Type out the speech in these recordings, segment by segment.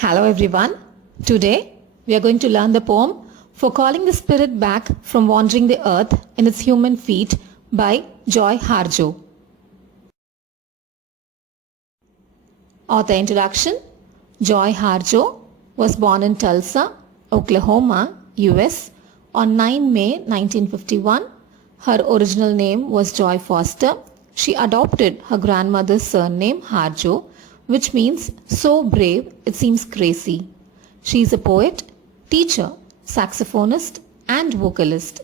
Hello everyone. Today we are going to learn the poem For Calling the Spirit Back from Wandering the Earth in Its Human Feet by Joy Harjo. Author introduction. Joy Harjo was born in Tulsa, Oklahoma, US on 9 May 1951. Her original name was Joy Foster. She adopted her grandmother's surname Harjo, which means so brave it seems crazy. She is a poet, teacher, saxophonist, and vocalist.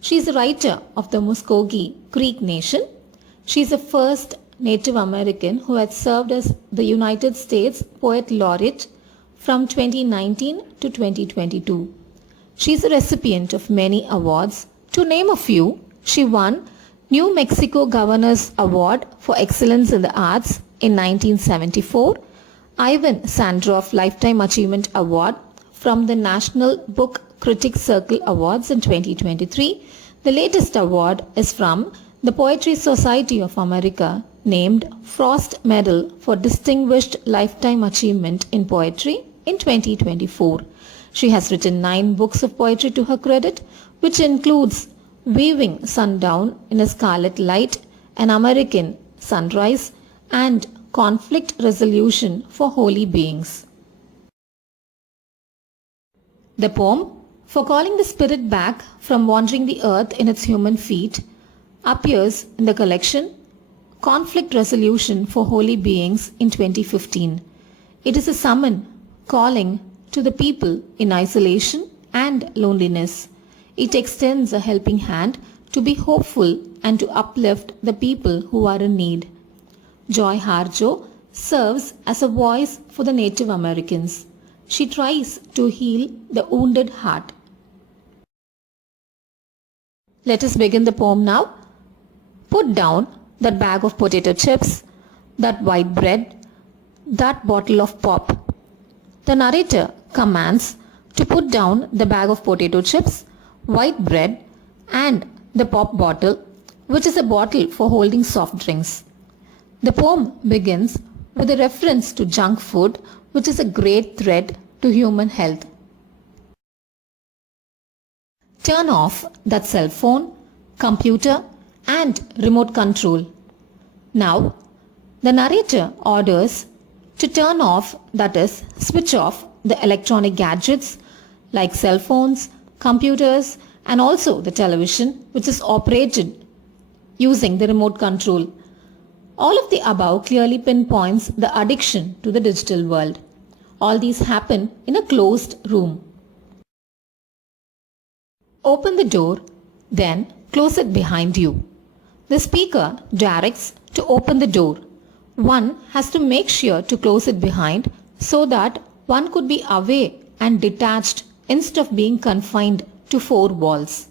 She is a writer of the Muskogee Creek Nation. She is the first Native American who had served as the United States Poet Laureate from 2019 to 2022. She is a recipient of many awards. To name a few, she won New Mexico Governor's Award for Excellence in the Arts in 1974, Ivan Sandroff Lifetime Achievement Award from the National Book Critics Circle Awards in 2023. The latest award is from the Poetry Society of America, named Frost Medal for Distinguished Lifetime Achievement in Poetry in 2024. She has written 9 books of poetry to her credit, which includes Weaving Sundown in a Scarlet Light, An American Sunrise, and Conflict Resolution for Holy Beings. The poem, For Calling the Spirit Back from Wandering the Earth in Its Human Feet, appears in the collection Conflict Resolution for Holy Beings in 2015. It is a summon calling to the people in isolation and loneliness. It extends a helping hand to be hopeful and to uplift the people who are in need. Joy Harjo serves as a voice for the Native Americans. She tries to heal the wounded heart. Let us begin the poem now. Put down that bag of potato chips, that white bread, that bottle of pop. The narrator commands to put down the bag of potato chips, white bread, and the pop bottle, which is a bottle for holding soft drinks. The poem begins with a reference to junk food, which is a great threat to human health. Turn off that cell phone, computer, and remote control. Now, the narrator orders to turn off, that is, switch off the electronic gadgets like cell phones, computers, and also the television, which is operated using the remote control. All of the above clearly pinpoints the addiction to the digital world. All these happen in a closed room. Open the door, then close it behind you. The speaker directs to open the door. One has to make sure to close it behind so that one could be away and detached instead of being confined to 4 walls.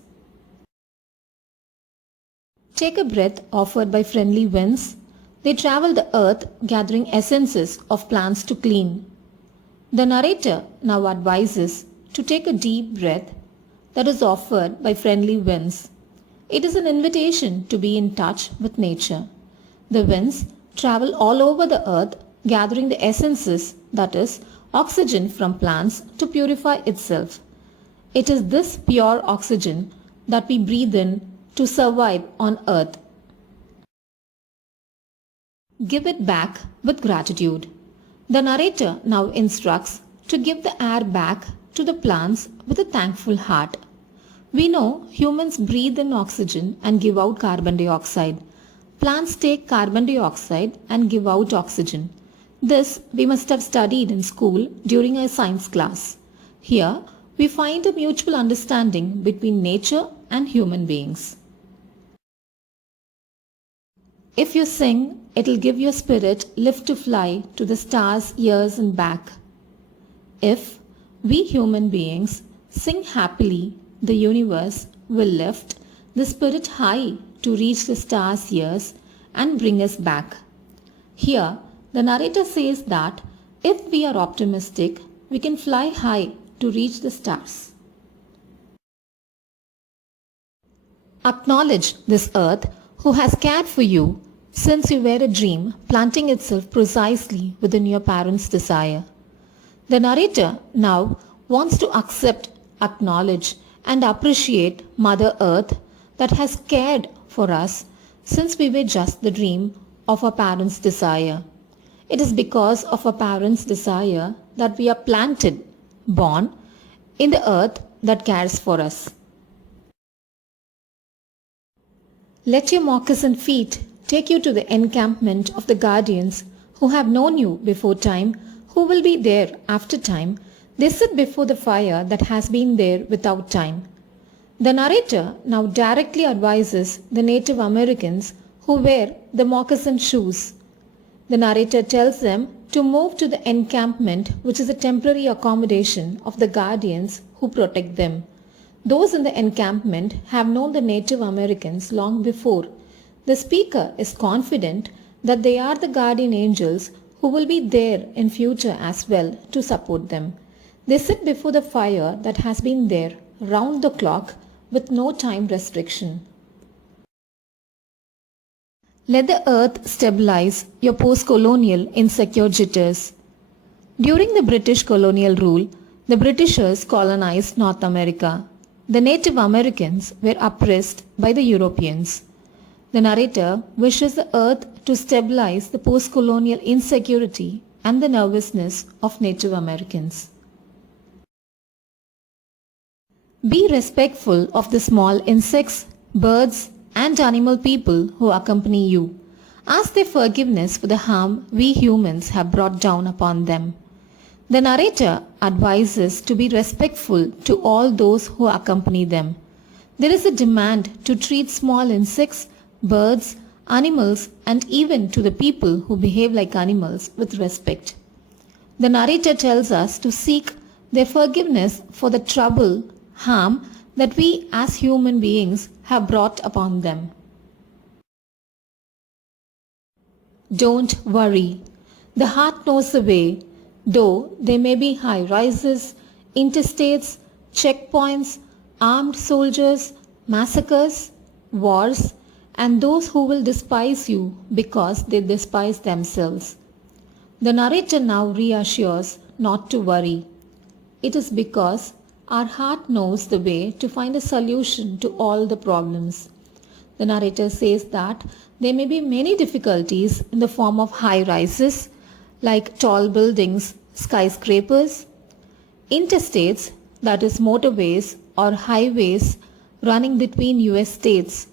Take a breath offered by friendly winds. They travel the earth gathering essences of plants to clean. The narrator now advises to take a deep breath that is offered by friendly winds. It is an invitation to be in touch with nature. The winds travel all over the earth gathering the essences, that is, oxygen from plants to purify itself. It is this pure oxygen that we breathe in to survive on earth. Give it back with gratitude. The narrator now instructs to give the air back to the plants with a thankful heart. We know humans breathe in oxygen and give out carbon dioxide. Plants take carbon dioxide and give out oxygen. This we must have studied in school during a science class. Here we find a mutual understanding between nature and human beings. If you sing, it'll give your spirit lift to fly to the stars, years and back. If we human beings sing happily, the universe will lift the spirit high to reach the stars, years and bring us back. Here, the narrator says that if we are optimistic, we can fly high to reach the stars. Acknowledge this earth who has cared for you since you were a dream planting itself precisely within your parents' desire. The narrator now wants to accept, acknowledge, and appreciate Mother Earth that has cared for us since we were just the dream of our parents' desire. It is because of our parents' desire that we are planted, born, in the earth that cares for us. Let your moccasin feet take you to the encampment of the guardians who have known you before time, who will be there after time. They sit before the fire that has been there without time. The narrator now directly advises the Native Americans who wear the moccasin shoes. The narrator tells them to move to the encampment, which is a temporary accommodation of the guardians who protect them. Those in the encampment have known the Native Americans long before. The speaker is confident that they are the guardian angels who will be there in future as well to support them. They sit before the fire that has been there round the clock with no time restriction. Let the earth stabilize your post-colonial insecure jitters. During the British colonial rule, the Britishers colonized North America. The Native Americans were oppressed by the Europeans. The narrator wishes the earth to stabilize the post-colonial insecurity and the nervousness of Native Americans. Be respectful of the small insects, birds, and animal people who accompany you. Ask their forgiveness for the harm we humans have brought down upon them. The narrator advises to be respectful to all those who accompany them. There is a demand to treat small insects, birds, animals, and even to the people who behave like animals with respect. The narrator tells us to seek their forgiveness for the trouble, harm that we as human beings have brought upon them. Don't worry. The heart knows the way, though there may be high rises, interstates, checkpoints, armed soldiers, massacres, wars, and those who will despise you because they despise themselves. The narrator now reassures not to worry. It is because our heart knows the way to find a solution to all the problems. The narrator says that there may be many difficulties in the form of high rises, like tall buildings, skyscrapers, interstates, that is motorways or highways running between US states,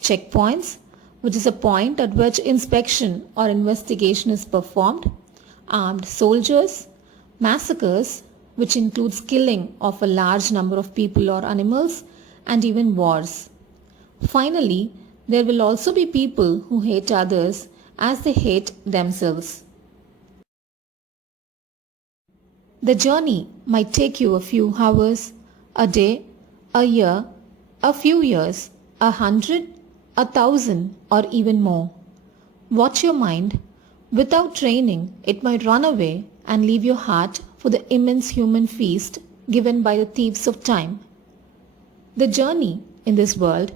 checkpoints, which is a point at which inspection or investigation is performed, armed soldiers, massacres, which includes killing of a large number of people or animals, and even wars. Finally, there will also be people who hate others as they hate themselves. The journey might take you a few hours, a day, a year, a few years, 100, 1,000, or even more. Watch your mind. Without training, it might run away and leave your heart for the immense human feast given by the thieves of time. The journey in this world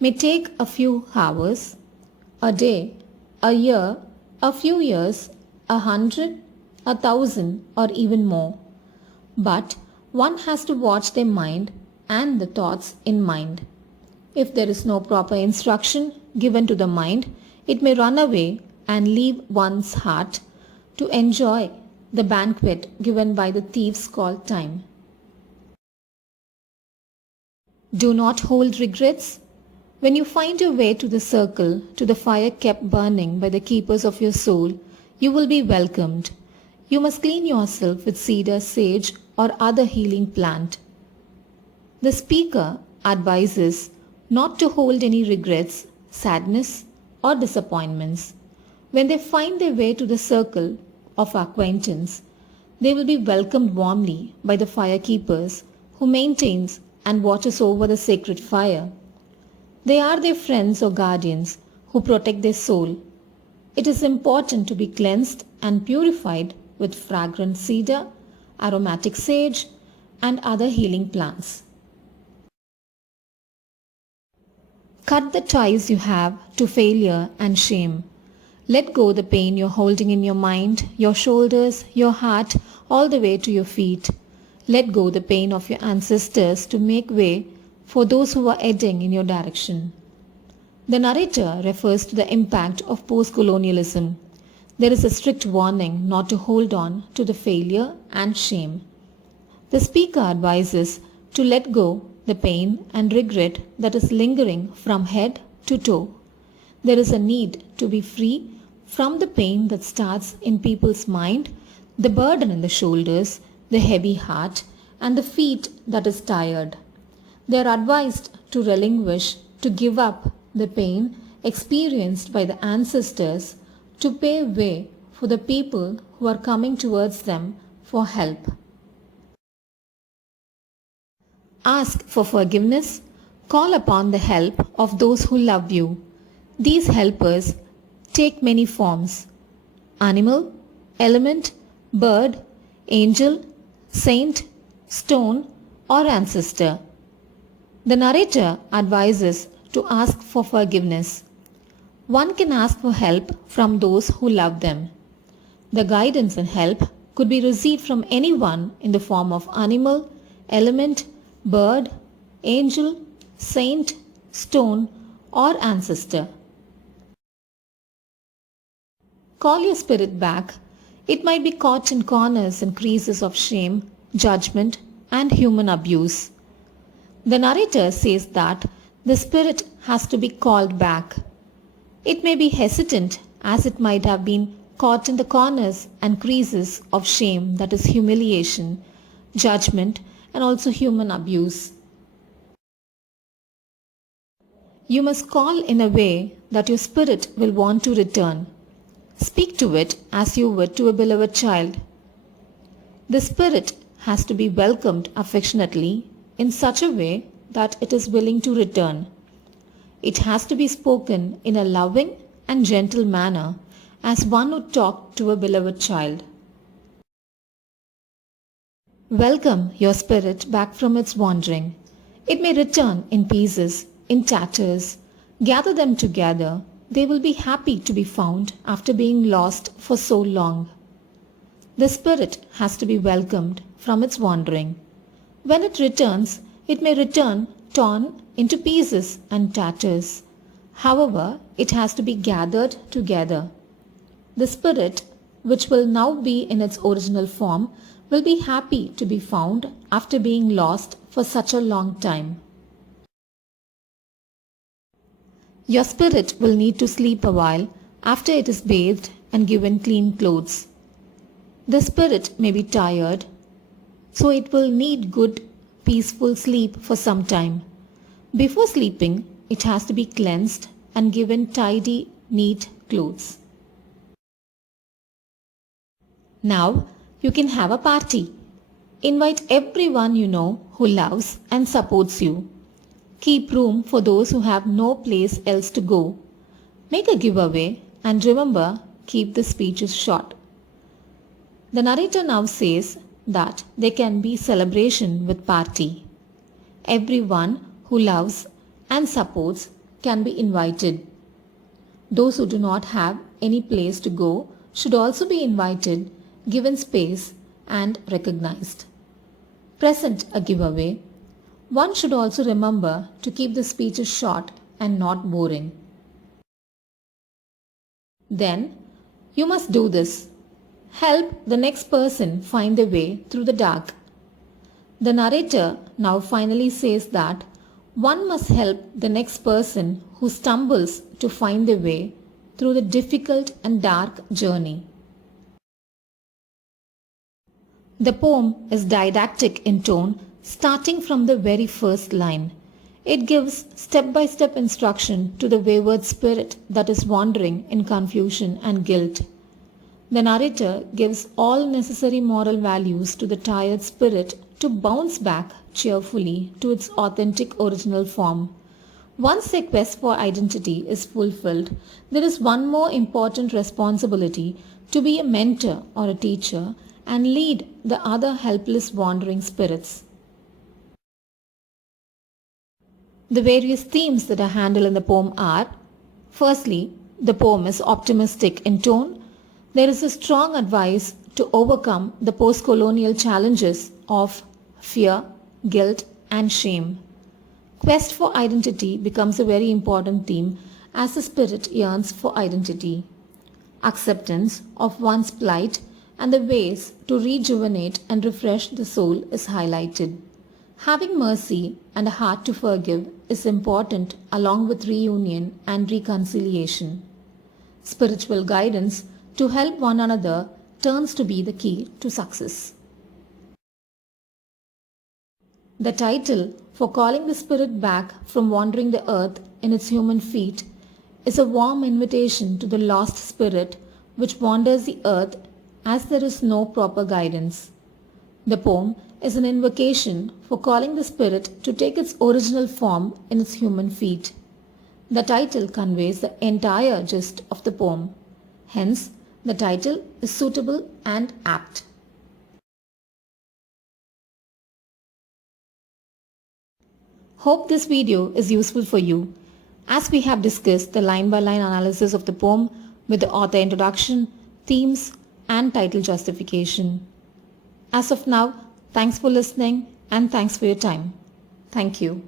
may take a few hours, a day, a year, a few years, 100, 1,000, or even more. But one has to watch their mind and the thoughts in mind. If there is no proper instruction given to the mind, it may run away and leave one's heart to enjoy the banquet given by the thieves called time. Do not hold regrets. When you find your way to the circle, to the fire kept burning by the keepers of your soul, you will be welcomed. You must clean yourself with cedar, sage, or other healing plant. The speaker advises not to hold any regrets, sadness, or disappointments. When they find their way to the circle of acquaintance, they will be welcomed warmly by the fire keepers who maintains and watches over the sacred fire. They are their friends or guardians who protect their soul. It is important to be cleansed and purified with fragrant cedar, aromatic sage, and other healing plants. Cut the ties you have to failure and shame. Let go the pain you're holding in your mind, your shoulders, your heart, all the way to your feet. Let go the pain of your ancestors to make way for those who are heading in your direction. The narrator refers to the impact of post-colonialism. There is a strict warning not to hold on to the failure and shame. The speaker advises to let go the pain and regret that is lingering from head to toe. There is a need to be free from the pain that starts in people's mind, the burden in the shoulders, the heavy heart, and the feet that is tired. They are advised to relinquish, to give up the pain experienced by the ancestors, to pave way for the people who are coming towards them for help. Ask for forgiveness. Call upon the help of those who love you. These helpers take many forms: animal, element, bird, angel, saint, stone, or ancestor. The narrator advises to ask for forgiveness. One can ask for help from those who love them. The guidance and help could be received from anyone in the form of animal, element, bird, angel, saint, stone, or ancestor. Call your spirit back. It might be caught in corners and creases of shame, judgment, and human abuse. The narrator says that the spirit has to be called back. It may be hesitant as it might have been caught in the corners and creases of shame, that is humiliation, judgment, and also human abuse. You must call in a way that your spirit will want to return. Speak to it as you would to a beloved child. The spirit has to be welcomed affectionately in such a way that it is willing to return. It has to be spoken in a loving and gentle manner as one would talk to a beloved child. Welcome your spirit back from its wandering. It may return in pieces, in tatters. Gather them together. They will be happy to be found after being lost for so long. The spirit has to be welcomed from its wandering. When it returns, it may return torn into pieces and tatters. However, it has to be gathered together. The spirit, which will now be in its original form, will be happy to be found after being lost for such a long time. Your spirit will need to sleep a while after it is bathed and given clean clothes. The spirit may be tired, so it will need good, peaceful sleep for some time. Before sleeping, it has to be cleansed and given tidy, neat clothes. Now, you can have a party. Invite everyone you know who loves and supports you. Keep room for those who have no place else to go. Make a giveaway and remember, keep the speeches short. The narrator now says that there can be celebration with party. Everyone who loves and supports can be invited. Those who do not have any place to go should also be invited, given space, and recognized. Present a giveaway. One should also remember to keep the speeches short and not boring. Then, you must do this. Help the next person find their way through the dark. The narrator now finally says that one must help the next person who stumbles to find their way through the difficult and dark journey. The poem is didactic in tone, starting from the very first line. It gives step-by-step instruction to the wayward spirit that is wandering in confusion and guilt. The narrator gives all necessary moral values to the tired spirit to bounce back cheerfully to its authentic original form. Once their quest for identity is fulfilled, there is one more important responsibility: to be a mentor or a teacher and lead the other helpless wandering spirits. The various themes that are handled in the poem are: firstly, the poem is optimistic in tone, there is a strong advice to overcome the post-colonial challenges of fear, guilt, and shame. Quest for identity becomes a very important theme as the spirit yearns for identity. Acceptance of one's plight and the ways to rejuvenate and refresh the soul is highlighted. Having mercy and a heart to forgive is important along with reunion and reconciliation. Spiritual guidance to help one another turns to be the key to success. The title for calling the spirit back from wandering the earth in its human feet is a warm invitation to the lost spirit which wanders the earth as there is no proper guidance. The poem is an invocation for calling the spirit to take its original form in its human feet. The title conveys the entire gist of the poem. Hence, the title is suitable and apt. Hope this video is useful for you, as we have discussed the line-by-line analysis of the poem with the author introduction, themes, and title justification. As of now, thanks for listening and thanks for your time. Thank you.